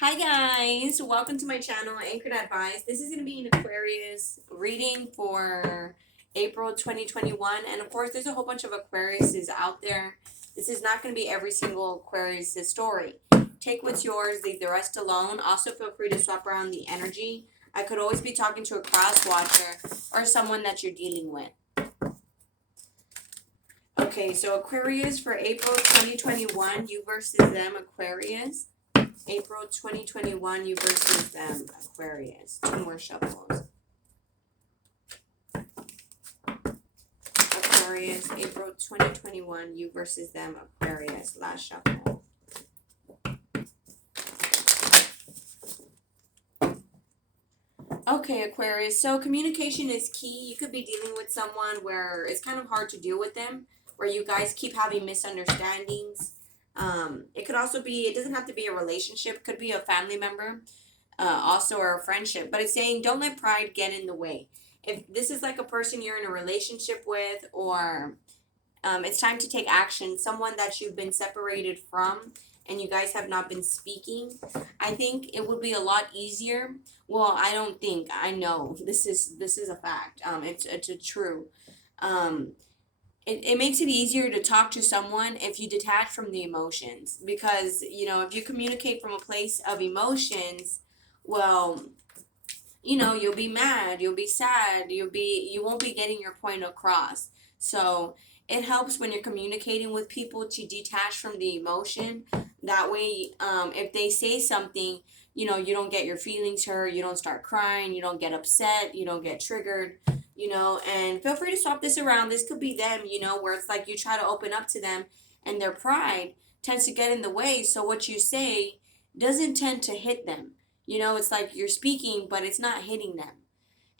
Hi guys, welcome to my channel, Anchored Advice. This is going to be an Aquarius reading for April 2021, and of course there's a whole bunch of Aquariuses out there. This is not going to be every single Aquarius' story. Take what's yours, leave the rest alone. Also feel free to swap around the energy. I could always be talking to a cross watcher or someone that you're dealing with. Okay, so Aquarius for April 2021, you versus them, Aquarius. April 2021, you versus them, Aquarius. Two more shuffles. Aquarius, April 2021, you versus them, Aquarius. Last shuffle. Okay, Aquarius. So communication is key. You could be dealing with someone where it's kind of hard to deal with them, where you guys keep having misunderstandings. It could also be, it doesn't have to be a relationship. It could be a family member, also, or a friendship. But it's saying don't let pride get in the way. If this is like a person you're in a relationship with, or it's time to take action, someone that you've been separated from and you guys have not been speaking, I think it would be a lot easier. Well, I don't think, I know this is a fact. It's a true. Um, it makes it easier to talk to someone if you detach from the emotions, because if you communicate from a place of emotions, well, you'll be mad, you'll be sad, you won't be getting your point across. So it helps when you're communicating with people to detach from the emotion. That way, if they say something, you don't get your feelings hurt, you don't start crying, you don't get upset, you don't get triggered. And feel free to swap this around. This could be them, where it's like you try to open up to them and their pride tends to get in the way. So what you say doesn't tend to hit them. It's like you're speaking, but it's not hitting them.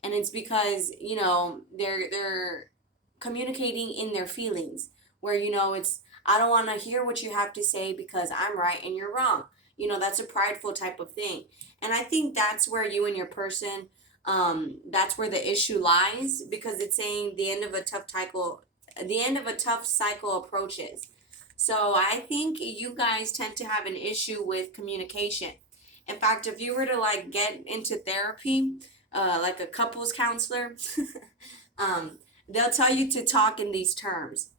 And it's because, they're communicating in their feelings, where, it's, I don't want to hear what you have to say because I'm right and you're wrong. That's a prideful type of thing. And I think that's where you and your person, that's where the issue lies, because it's saying the end of a tough cycle approaches. So I think you guys tend to have an issue with communication. In fact, if you were to like get into therapy, like a couples counselor, they'll tell you to talk in these terms.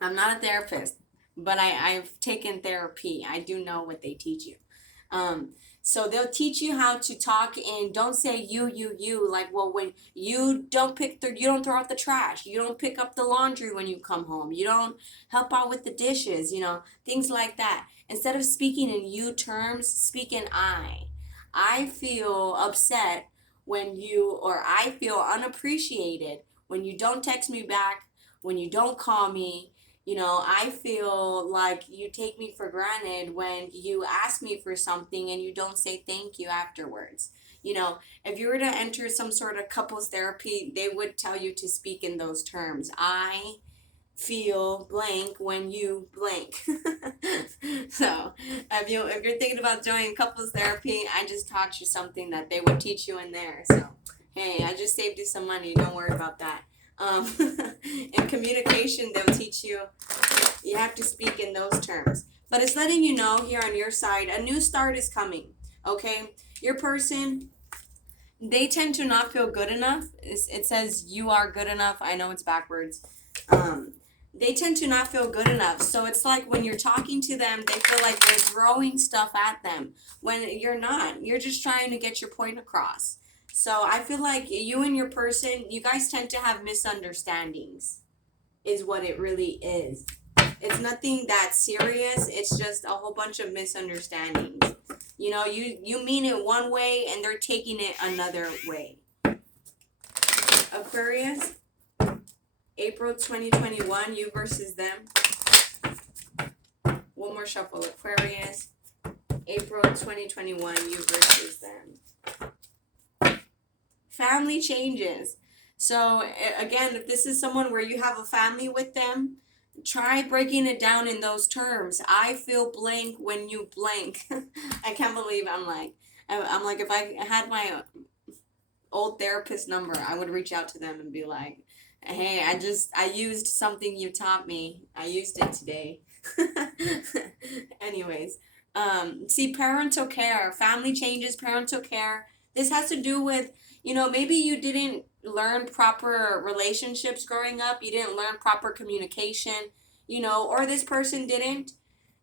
I'm not a therapist, but I've taken therapy. I do know what they teach you. Um, so they'll teach you how to talk, and don't say you. Like, well, when you don't you don't throw out the trash. You don't pick up the laundry when you come home. You don't help out with the dishes. Things like that. Instead of speaking in you terms, speak in I. I feel upset or I feel unappreciated when you don't text me back, when you don't call me. I feel like you take me for granted when you ask me for something and you don't say thank you afterwards. If you were to enter some sort of couples therapy, they would tell you to speak in those terms. I feel blank when you blank. So if you're thinking about joining couples therapy, I just taught you something that they would teach you in there. So hey, I just saved you some money. Don't worry about that. Um, in communication, they'll teach you have to speak in those terms. But it's letting you know here on your side, a new start is coming. Okay? Your person, they tend to not feel good enough. It says you are good enough. I know it's backwards. They tend to not feel good enough. So it's like when you're talking to them, they feel like you're throwing stuff at them when you're not. You're just trying to get your point across. So I feel like you and your person, you guys tend to have misunderstandings, is what it really is. It's nothing that serious. It's just a whole bunch of misunderstandings. You mean it one way and they're taking it another way. Aquarius, April 2021, you versus them. One more shuffle. Aquarius, April 2021, you versus them. Family changes. So again, if this is someone where you have a family with them, try breaking it down in those terms. I feel blank when you blank. I can't believe I'm like if I had my old therapist number, I would reach out to them and be like, hey, I used something you taught me. I used it today. Anyways, See, parental care, family changes, parental care. This has to do with, maybe you didn't learn proper relationships growing up. You didn't learn proper communication, or this person didn't.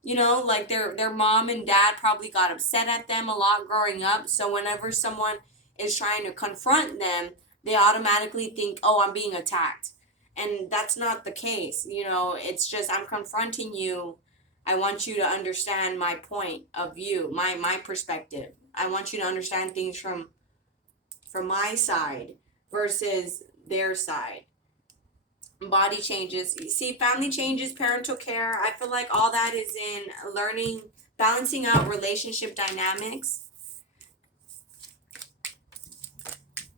Like their mom and dad probably got upset at them a lot growing up. So whenever someone is trying to confront them, they automatically think, "Oh, I'm being attacked." And that's not the case. It's just I'm confronting you. I want you to understand my point of view, my perspective. I want you to understand things from my side versus their side. Body changes. You see, family changes, parental care. I feel like all that is in learning, balancing out relationship dynamics.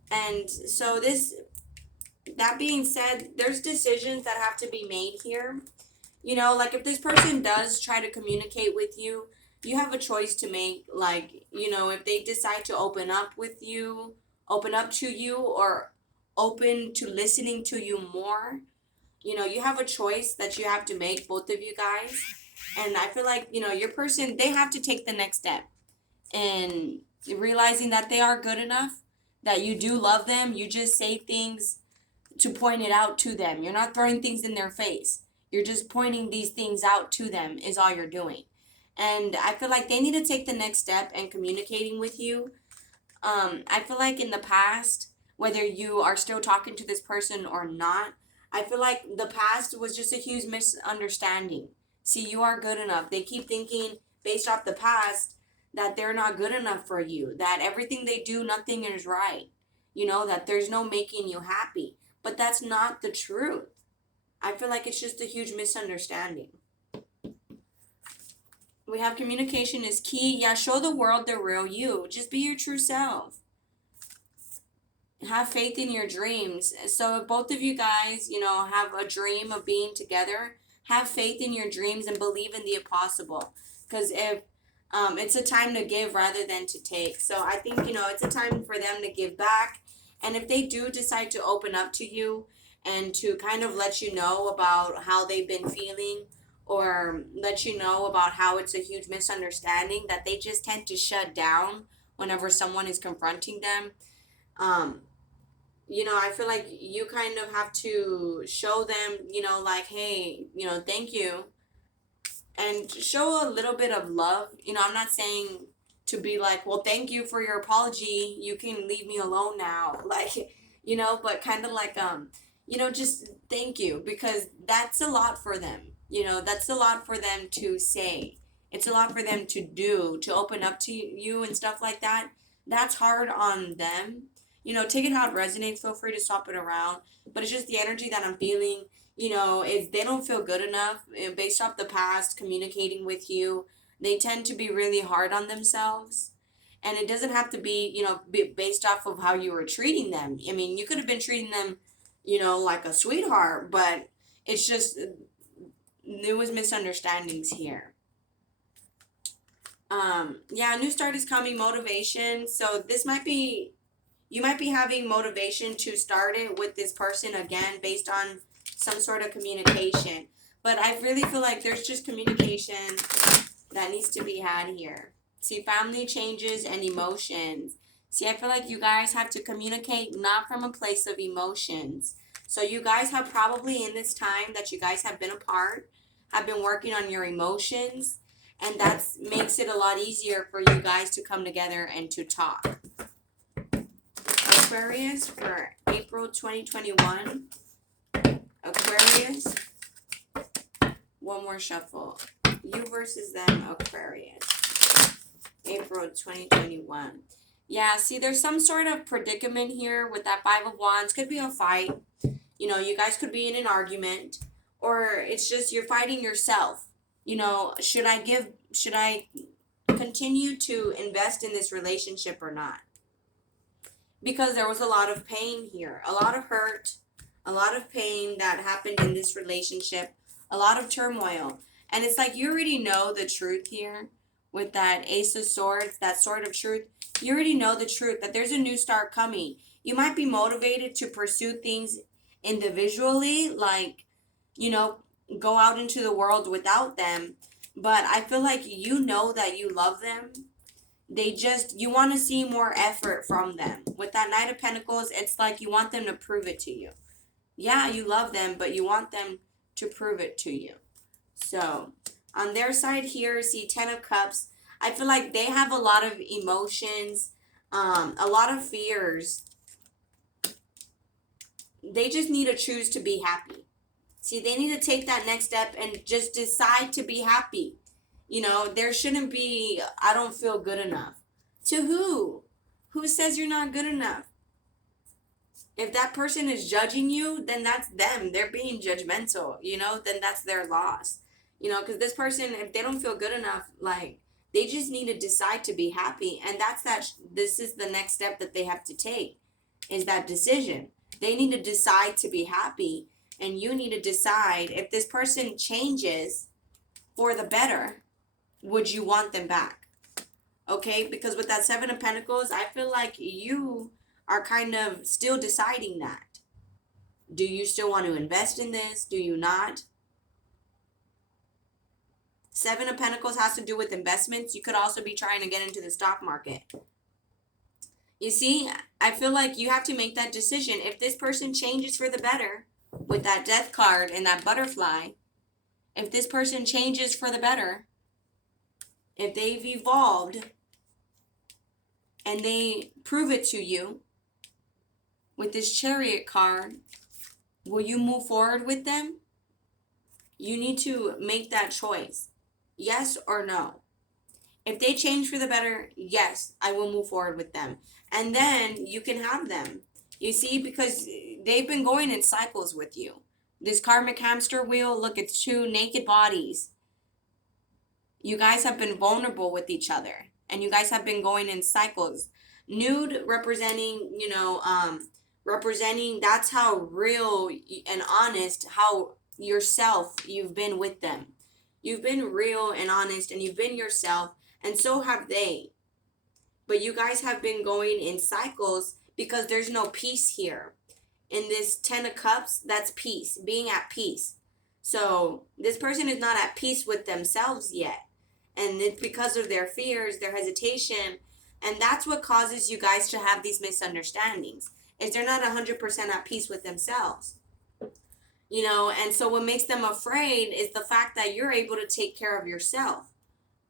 And so that being said, there's decisions that have to be made here. Like if this person does try to communicate with you, you have a choice to make. Like, if they decide to open up to you, or open to listening to you more, you have a choice that you have to make, both of you guys. And I feel like, your person, they have to take the next step and realizing that they are good enough, that you do love them. You just say things to point it out to them. You're not throwing things in their face. You're just pointing these things out to them is all you're doing. And I feel like they need to take the next step and communicating with you. I feel like in the past, whether you are still talking to this person or not, I feel like the past was just a huge misunderstanding. See, you are good enough. They keep thinking, based off the past, that they're not good enough for you, that everything they do, nothing is right, that there's no making you happy. But that's not the truth. I feel like it's just a huge misunderstanding. We have communication is key. Yeah, show the world the real you. Just be your true self. Have faith in your dreams. So if both of you guys, have a dream of being together, have faith in your dreams and believe in the impossible. Because if it's a time to give rather than to take. So I think, it's a time for them to give back. And if they do decide to open up to you and to kind of let you know about how they've been feeling, or let you know about how it's a huge misunderstanding, that they just tend to shut down whenever someone is confronting them. I feel like you kind of have to show them, like, hey, thank you. And show a little bit of love. I'm not saying to be like, well, thank you for your apology. You can leave me alone now. Like, but kind of like, just thank you, because that's a lot for them. That's a lot for them to say. It's a lot for them to do, to open up to you and stuff like that. That's hard on them. Take it how it resonates. Feel free to swap it around. But it's just the energy that I'm feeling, is they don't feel good enough based off the past communicating with you. They tend to be really hard on themselves. And it doesn't have to be, based off of how you were treating them. I mean, you could have been treating them, like a sweetheart, but it's just, there was misunderstandings here. Yeah, new start is coming, motivation. So you might be having motivation to start it with this person again based on some sort of communication. But I really feel like there's just communication that needs to be had here. See, family changes and emotions. See, I feel like you guys have to communicate not from a place of emotions. So you guys have probably in this time that you guys have been apart, have been working on your emotions, and that makes it a lot easier for you guys to come together and to talk. Aquarius for April 2021. Aquarius. One more shuffle. You versus them, Aquarius. April 2021. Yeah, see, there's some sort of predicament here with that Five of Wands. Could be a fight. You guys could be in an argument. Or it's just you're fighting yourself. Should I continue to invest in this relationship or not? Because there was a lot of pain here. A lot of hurt. A lot of pain that happened in this relationship. A lot of turmoil. And it's like you already know the truth here with that Ace of Swords, that sword of truth. You already know the truth, that there's a new start coming. You might be motivated to pursue things individually, like, go out into the world without them. But I feel like you know that you love them. You want to see more effort from them. With that Knight of Pentacles, it's like you want them to prove it to you. Yeah, you love them, but you want them to prove it to you. So, on their side here, see 10 of Cups. I feel like they have a lot of emotions, a lot of fears. They just need to choose to be happy. See, they need to take that next step and just decide to be happy. You know, there shouldn't be, I don't feel good enough. To who? Who says you're not good enough? If that person is judging you, then that's them. They're being judgmental, you know, then that's their loss. You know, because this person, if they don't feel good enough, like, they just need to decide to be happy. And this is the next step that they have to take, is that decision. They need to decide to be happy. And you need to decide if this person changes for the better, would you want them back? Okay, because with that 7 of Pentacles, I feel like you are kind of still deciding that. Do you still want to invest in this? Do you not? 7 of Pentacles has to do with investments. You could also be trying to get into the stock market. You see, I feel like you have to make that decision. If this person changes for the better, with that Death card and that butterfly, if this person changes for the better, if they've evolved and they prove it to you with this Chariot card, will you move forward with them? You need to make that choice. Yes or no. If they change for the better, yes, I will move forward with them. And then you can have them. You see, because they've been going in cycles with you. This karmic hamster wheel, look, it's 2 naked bodies. You guys have been vulnerable with each other. And you guys have been going in cycles. Nude representing, representing that's how real and honest, how yourself you've been with them. You've been real and honest, and you've been yourself, and so have they. But you guys have been going in cycles because there's no peace here. In this 10 of Cups, that's peace, being at peace. So this person is not at peace with themselves yet. And it's because of their fears, their hesitation. And that's what causes you guys to have these misunderstandings, is they're not 100% at peace with themselves. You know, and so what makes them afraid is the fact that you're able to take care of yourself.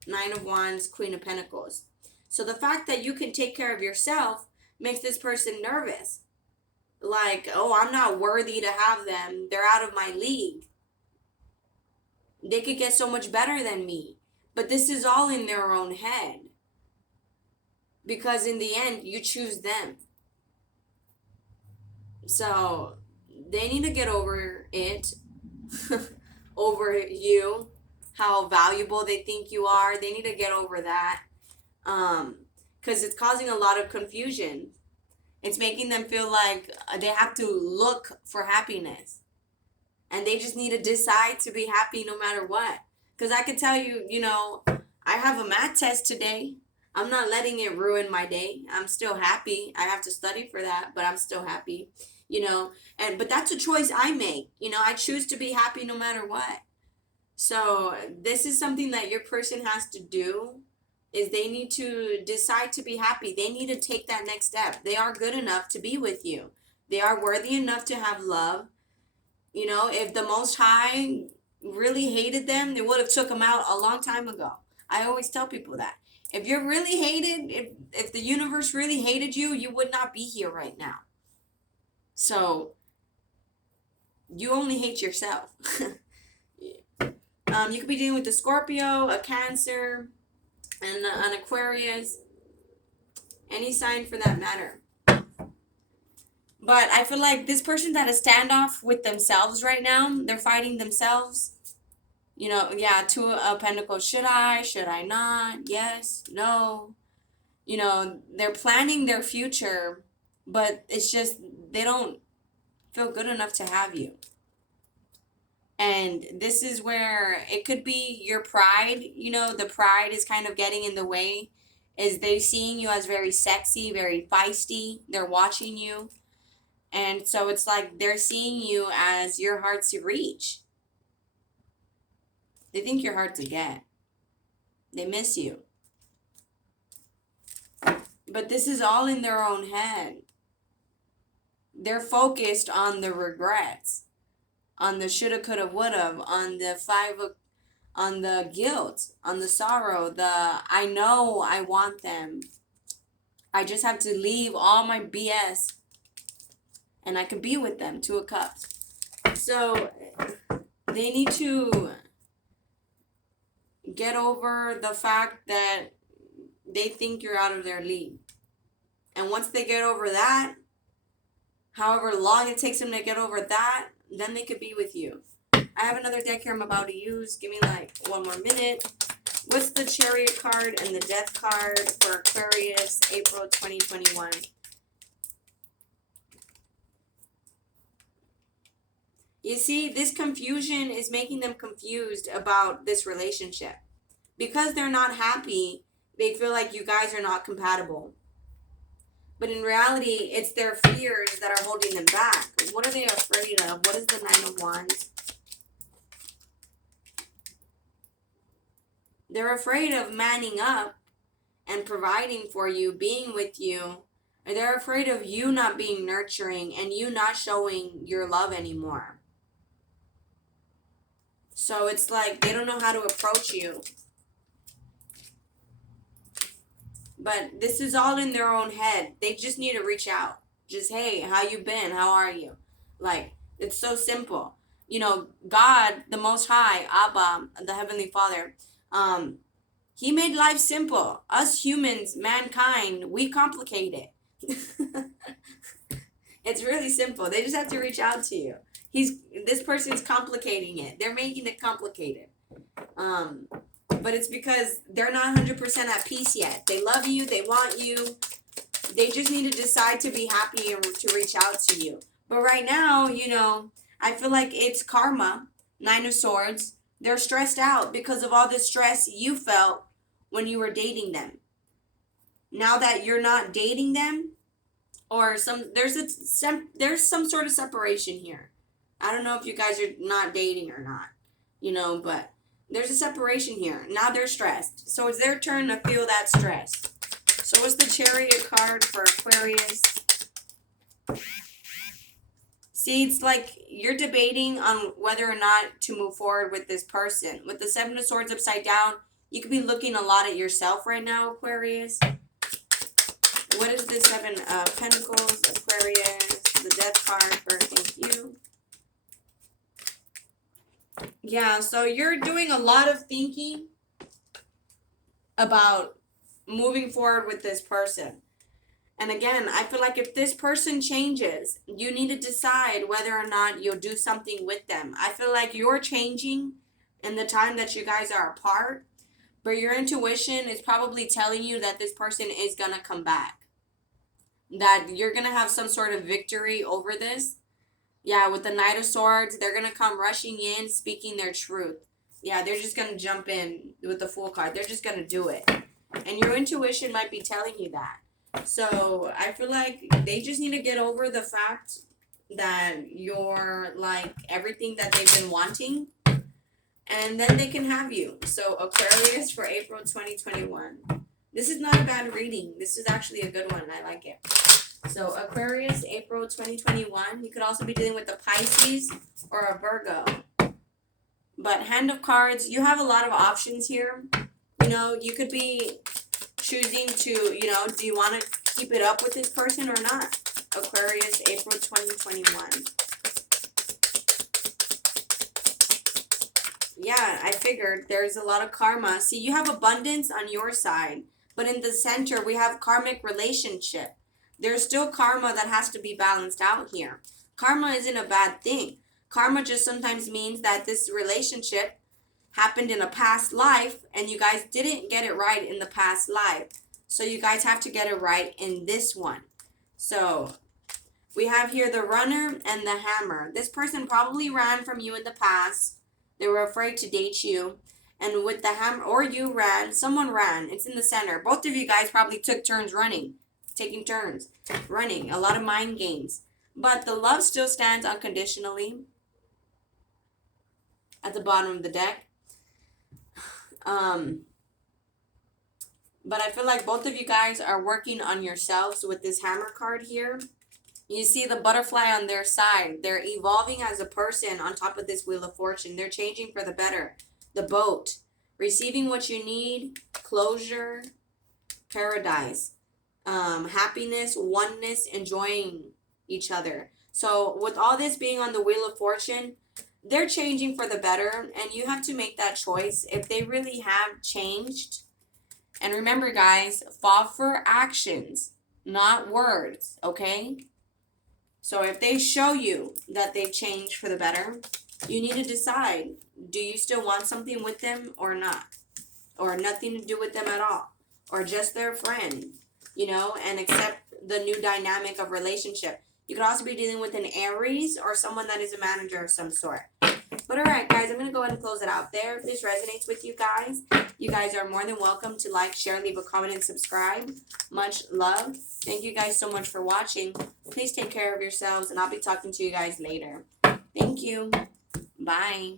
9 of Wands, Queen of Pentacles. So the fact that you can take care of yourself makes this person nervous. Like, oh, I'm not worthy to have them. They're out of my league. They could get so much better than me. But this is all in their own head. Because in the end, you choose them. So they need to get over it. Over you. How valuable they think you are. They need to get over that. Because it's causing a lot of confusion. It's making them feel like they have to look for happiness. And they just need to decide to be happy no matter what. Because I could tell you, I have a math test today. I'm not letting it ruin my day. I'm still happy. I have to study for that, but I'm still happy. But that's a choice I make. I choose to be happy no matter what. So this is something that your person has to do, is they need to decide to be happy. They need to take that next step. They are good enough to be with you. They are worthy enough to have love. If the Most High really hated them, they would have took them out a long time ago. I always tell people that. If you're really hated, if the universe really hated you, you would not be here right now. So you only hate yourself. You could be dealing with a Scorpio, a Cancer, and an Aquarius, any sign for that matter. But I feel like this person that is standoff with themselves right now, they're fighting themselves. 2 of Pentacles, should I not, yes, no. They're planning their future, but it's just they don't feel good enough to have you. And this is where it could be your pride. The pride is kind of getting in the way. Is they seeing you as very sexy, very feisty. They're watching you. And so it's like they're seeing you as you're hard to reach. They think you're hard to get. They miss you. But this is all in their own head. They're focused on the regrets, on the shoulda, coulda, woulda, on the guilt, on the sorrow, I know I want them. I just have to leave all my BS and I can be with them. Two of Cups. So they need to get over the fact that they think you're out of their league. And once they get over that, however long it takes them to get over that, then they could be with you. I have another deck here I'm about to use. Give me like 1 more minute. What's the Chariot card and the Death card for Aquarius, April 2021? You see, this confusion is making them confused about this relationship. Because they're not happy, they feel like you guys are not compatible. But in reality, it's their fears that are holding them back. What are they afraid of? What is the Nine of Wands? They're afraid of manning up and providing for you, being with you. Or they're afraid of you not being nurturing and you not showing your love anymore. So it's like they don't know how to approach you. But this is all in their own head. They just need to reach out. Just, hey, how you been? How are you? Like, it's so simple. You know, God, the Most High, Abba, the Heavenly Father, He made life simple. Us humans, mankind, we complicate it. It's really simple. They just have to reach out to you. This person's complicating it. They're making it complicated. But it's because they're not 100% at peace yet. They love you. They want you. They just need to decide to be happy and to reach out to you. But right now, you know, I feel like it's karma. Nine of Swords. They're stressed out because of all the stress you felt when you were dating them. Now that you're not dating them, or there's some sort of separation here. I don't know if you guys are not dating or not, you know, but there's a separation here. Now they're stressed. So it's their turn to feel that stress. So what's the Chariot card for Aquarius? See, it's like you're debating on whether or not to move forward with this person. With the Seven of Swords upside down, you could be looking a lot at yourself right now, Aquarius. What is the Seven of Pentacles, Aquarius? The Death card for thank you. Yeah, so you're doing a lot of thinking about moving forward with this person. And again, I feel like if this person changes, you need to decide whether or not you'll do something with them. I feel like you're changing in the time that you guys are apart, but your intuition is probably telling you that this person is going to come back. That you're going to have some sort of victory over this. Yeah, with the Knight of Swords, they're going to come rushing in, speaking their truth. Yeah, they're just going to jump in with the Fool card. They're just going to do it. And your intuition might be telling you that. So I feel like they just need to get over the fact that you're like everything that they've been wanting. And then they can have you. So Aquarius for April 2021. This is not a bad reading. This is actually a good one. I like it. So Aquarius, April 2021. You could also be dealing with a Pisces or a Virgo. But Hand of Cards, you have a lot of options here. You know, you could be choosing to, you know, do you want to keep it up with this person or not? Aquarius, April 2021. Yeah, I figured there's a lot of karma. See, you have abundance on your side. But in the center, we have karmic relationship. There's still karma that has to be balanced out here. Karma isn't a bad thing. Karma just sometimes means that this relationship happened in a past life and you guys didn't get it right in the past life. So you guys have to get it right in this one. So we have here the Runner and the Hammer. This person probably ran from you in the past. They were afraid to date you. And with the Hammer, or you ran, someone ran. It's in the center. Both of you guys probably took turns running. Taking turns. Running. A lot of mind games. But the love still stands unconditionally. At the bottom of the deck. But I feel like both of you guys are working on yourselves with this hammer card here. You see the butterfly on their side. They're evolving as a person on top of this Wheel of Fortune. They're changing for the better. The boat. Receiving what you need. Closure. Paradise. Happiness. Oneness. Enjoying each other. So with all this being on the Wheel of Fortune, they're changing for the better. And you have to make that choice. If they really have changed. And remember, guys, fall for actions, not words, okay? So if they show you that they've changed for the better, you need to decide, do you still want something with them or not? Or nothing to do with them at all? Or just their friend, you know, and accept the new dynamic of relationship. You could also be dealing with an Aries or someone that is a manager of some sort. But all right, guys, I'm going to go ahead and close it out there. If this resonates with you guys are more than welcome to like, share, leave a comment, and subscribe. Much love. Thank you guys so much for watching. Please take care of yourselves, and I'll be talking to you guys later. Thank you. Bye.